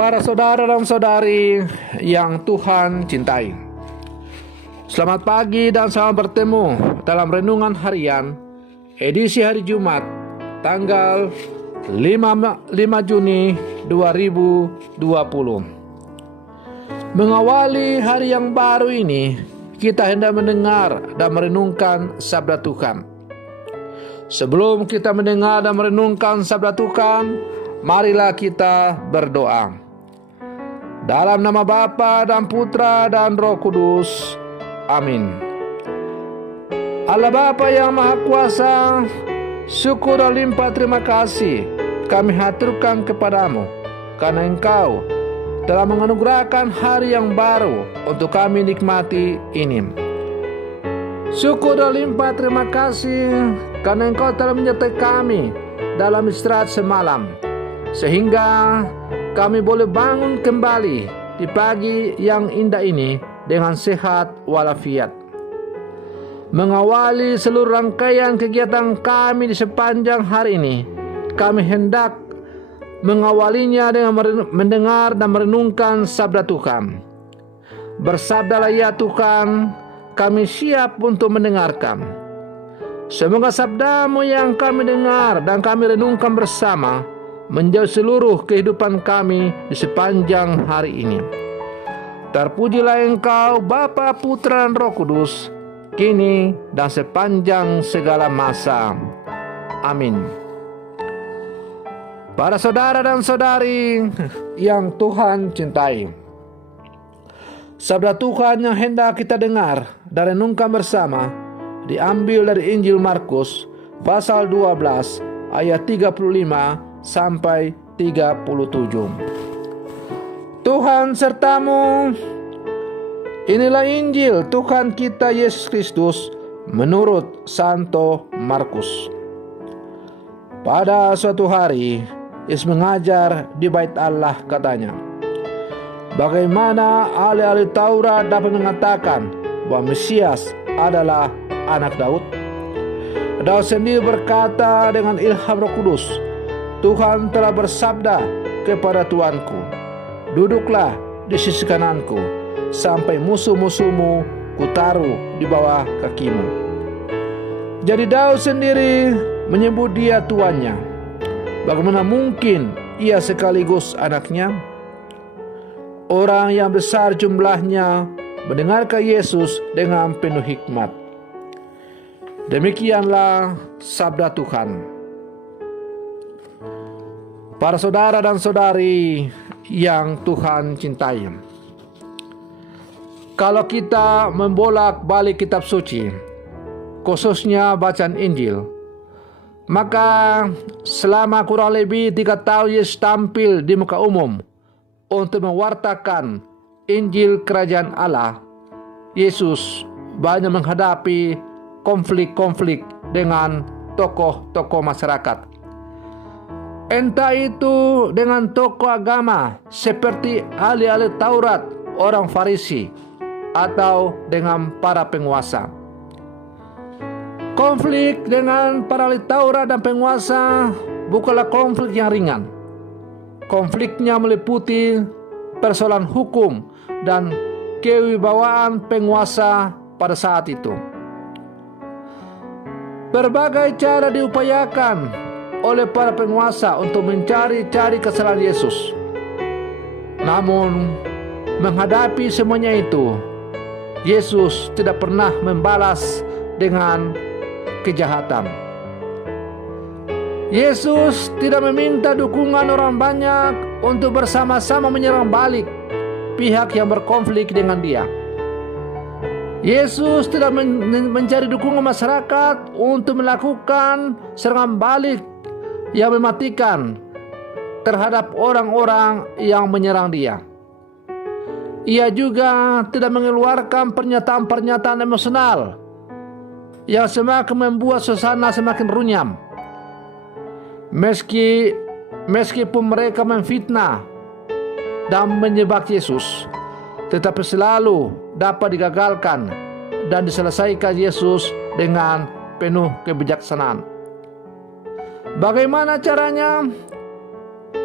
Para saudara dan saudari yang Tuhan cintai, selamat pagi dan selamat bertemu dalam renungan harian edisi hari Jumat tanggal 5 Juni 2020. Mengawali hari yang baru ini, kita hendak mendengar dan merenungkan sabda Tuhan. Sebelum kita mendengar dan merenungkan sabda Tuhan, marilah kita berdoa. Dalam nama Bapa dan Putra dan Roh Kudus. Amin. Allah Bapa yang Maha Kuasa, syukur dan limpah terima kasih kami haturkan kepadamu, karena Engkau telah menganugerahkan hari yang baru untuk kami nikmati ini. Syukur dan limpah terima kasih karena Engkau telah menyertai kami dalam istirahat semalam, sehingga kami boleh bangun kembali di pagi yang indah ini dengan sehat walafiat. Mengawali seluruh rangkaian kegiatan kami di sepanjang hari ini, kami hendak mengawalinya dengan mendengar dan merenungkan sabda Tuhan. Bersabdalah ya Tuhan, kami siap untuk mendengarkan. Semoga sabdamu yang kami dengar dan kami renungkan bersama menjauh seluruh kehidupan kami di sepanjang hari ini. Terpujilah Engkau Bapa, Putra dan Roh Kudus, kini dan sepanjang segala masa. Amin. Para saudara dan saudari yang Tuhan cintai, sabda Tuhan yang hendak kita dengar dan renungkan bersama diambil dari Injil Markus pasal 12 ayat 35 sampai 37. Tuhan sertamu. Inilah Injil Tuhan kita Yesus Kristus menurut Santo Markus. Pada suatu hari, Yesus mengajar di bait Allah, katanya, bagaimana ahli-ahli Taurat dapat mengatakan bahwa Mesias adalah anak Daud? Daud sendiri berkata dengan ilham Roh Kudus, Tuhan telah bersabda kepada Tuanku, duduklah di sisi kananku, sampai musuh-musuhmu kutaruh di bawah kakimu. Jadi Daud sendiri menyebut dia tuannya. Bagaimana mungkin ia sekaligus anaknya? Orang yang besar jumlahnya mendengarkan Yesus dengan penuh hikmat. Demikianlah sabda Tuhan. Para saudara dan saudari yang Tuhan cintai, kalau kita membolak-balik kitab suci, khususnya bacaan Injil, maka selama kurang lebih 3 tahun Yesus tampil di muka umum untuk mewartakan Injil Kerajaan Allah, Yesus banyak menghadapi konflik-konflik dengan tokoh-tokoh masyarakat. Entah itu dengan tokoh agama seperti ahli-ahli Taurat, orang Farisi, atau dengan para penguasa. Konflik dengan para ahli Taurat dan penguasa bukanlah konflik yang ringan. Konfliknya meliputi persoalan hukum dan kewibawaan penguasa pada saat itu. Berbagai cara diupayakan oleh para penguasa untuk mencari-cari kesalahan Yesus. Namun, menghadapi semuanya itu, Yesus tidak pernah membalas dengan kejahatan. Yesus tidak meminta dukungan orang banyak untuk bersama-sama menyerang balik pihak yang berkonflik dengan dia. Yesus tidak mencari dukungan masyarakat untuk melakukan serangan balik yang mematikan terhadap orang-orang yang menyerang dia. Ia juga tidak mengeluarkan pernyataan-pernyataan emosional yang semakin membuat suasana semakin runyam. Meskipun mereka memfitnah dan menyebak Yesus, tetapi selalu dapat digagalkan dan diselesaikan Yesus dengan penuh kebijaksanaan. Bagaimana caranya?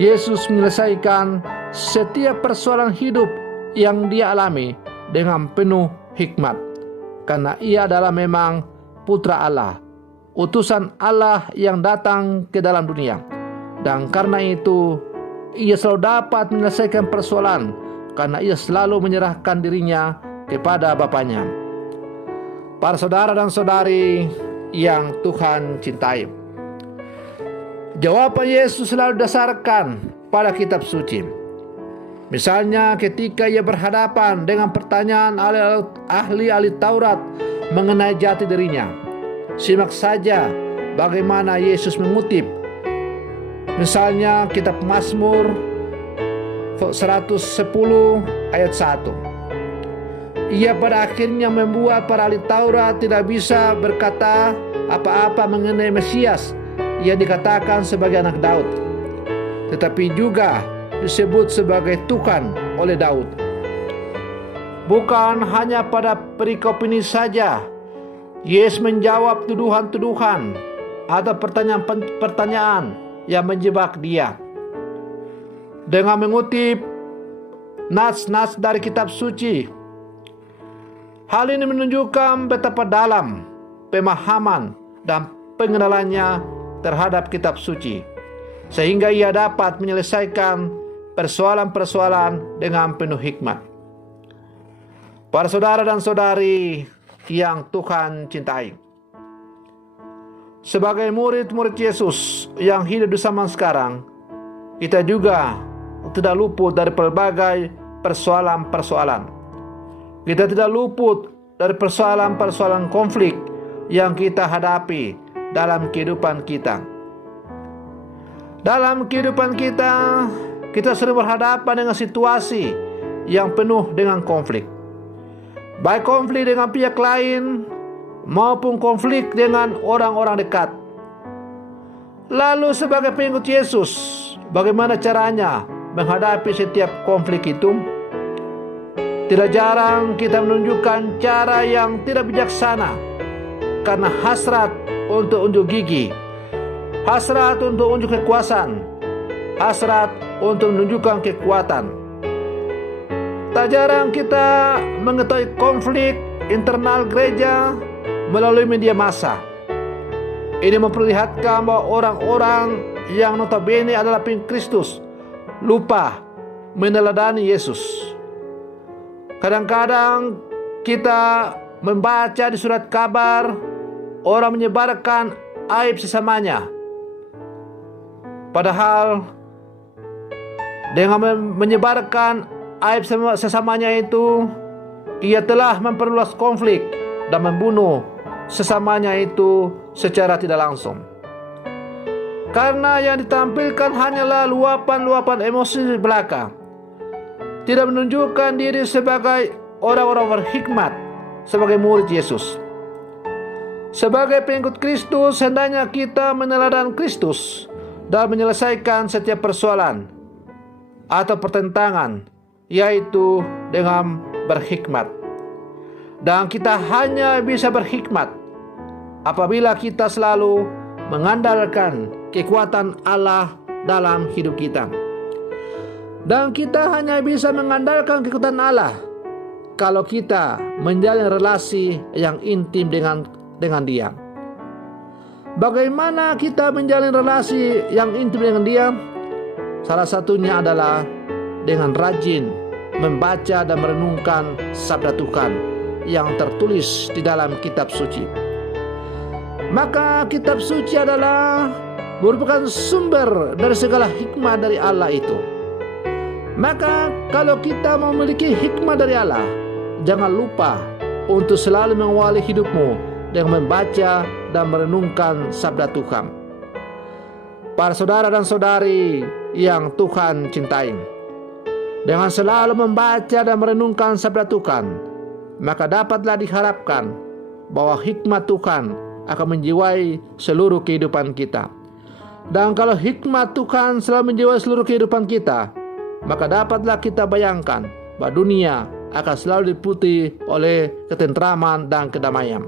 Yesus menyelesaikan setiap persoalan hidup yang dia alami dengan penuh hikmat. Karena ia adalah memang putra Allah, utusan Allah yang datang ke dalam dunia. Dan karena itu ia selalu dapat menyelesaikan persoalan, karena ia selalu menyerahkan dirinya kepada Bapaknya. Para saudara dan saudari yang Tuhan cintai, jawaban Yesus selalu didasarkan pada kitab suci. Misalnya ketika ia berhadapan dengan pertanyaan ahli Taurat mengenai jati dirinya. Simak saja bagaimana Yesus mengutip. Misalnya kitab Mazmur 110 ayat 1. Ia pada akhirnya membuat para ahli Taurat tidak bisa berkata apa-apa mengenai Mesias yang dikatakan sebagai anak Daud, tetapi juga disebut sebagai Tuhan oleh Daud. Bukan hanya pada perikop ini saja Yesus menjawab tuduhan-tuduhan atau pertanyaan-pertanyaan yang menjebak dia dengan mengutip nas-nas dari kitab suci. Hal ini menunjukkan betapa dalam pemahaman dan pengenalannya terhadap kitab suci, sehingga ia dapat menyelesaikan persoalan-persoalan dengan penuh hikmat. Para saudara dan saudari yang Tuhan cintai, sebagai murid-murid Yesus yang hidup di zaman sekarang, kita juga tidak luput dari berbagai persoalan-persoalan. Kita tidak luput dari persoalan-persoalan konflik yang kita hadapi dalam kehidupan kita. Dalam kehidupan kita sering berhadapan dengan situasi yang penuh dengan konflik. Baik konflik dengan pihak lain maupun konflik dengan orang-orang dekat. Lalu sebagai pengikut Yesus, bagaimana caranya menghadapi setiap konflik itu? Tidak jarang kita menunjukkan cara yang tidak bijaksana karena hasrat untuk unjuk gigi, hasrat untuk unjuk kekuasaan, hasrat untuk menunjukkan kekuatan. Tak jarang kita mengetahui konflik internal gereja melalui media massa. Ini memperlihatkan bahwa orang-orang yang notabene adalah pengikut Kristus lupa meneladani Yesus. Kadang-kadang kita membaca di surat kabar orang menyebarkan aib sesamanya, padahal dengan menyebarkan aib sesamanya itu, ia telah memperluas konflik dan membunuh sesamanya itu secara tidak langsung. Karena yang ditampilkan hanyalah luapan-luapan emosi belaka, tidak menunjukkan diri sebagai orang-orang berhikmat, sebagai murid Yesus. Sebagai pengikut Kristus, hendaknya kita meneladani Kristus dalam menyelesaikan setiap persoalan atau pertentangan, yaitu dengan berhikmat. Dan kita hanya bisa berhikmat apabila kita selalu mengandalkan kekuatan Allah dalam hidup kita. Dan kita hanya bisa mengandalkan kekuatan Allah kalau kita menjalin relasi yang intim dengan Dia. Bagaimana kita menjalin relasi yang intim dengan Dia? Salah satunya adalah dengan rajin membaca dan merenungkan sabda Tuhan yang tertulis di dalam kitab suci. Maka kitab suci adalah merupakan sumber dari segala hikmah dari Allah itu. Maka kalau kita memiliki hikmah dari Allah, jangan lupa untuk selalu mengawali hidupmu dengan membaca dan merenungkan sabda Tuhan. Para saudara dan saudari yang Tuhan cintai, dengan selalu membaca dan merenungkan sabda Tuhan, maka dapatlah diharapkan bahwa hikmat Tuhan akan menjiwai seluruh kehidupan kita. Dan kalau hikmat Tuhan selalu menjiwai seluruh kehidupan kita, maka dapatlah kita bayangkan bahwa dunia akan selalu diliputi oleh ketentraman dan kedamaian.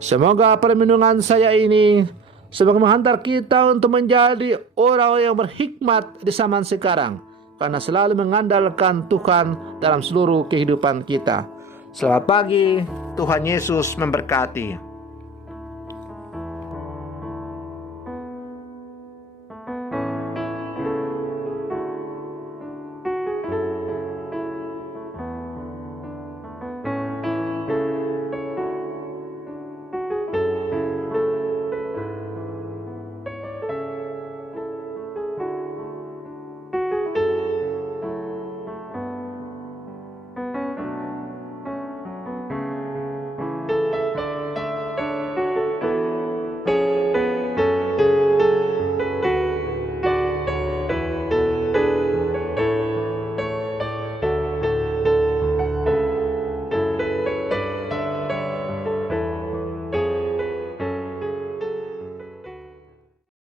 Semoga permenungan saya ini sebagai menghantar kita untuk menjadi orang yang berhikmat di zaman sekarang, karena selalu mengandalkan Tuhan dalam seluruh kehidupan kita. Selamat pagi, Tuhan Yesus memberkati.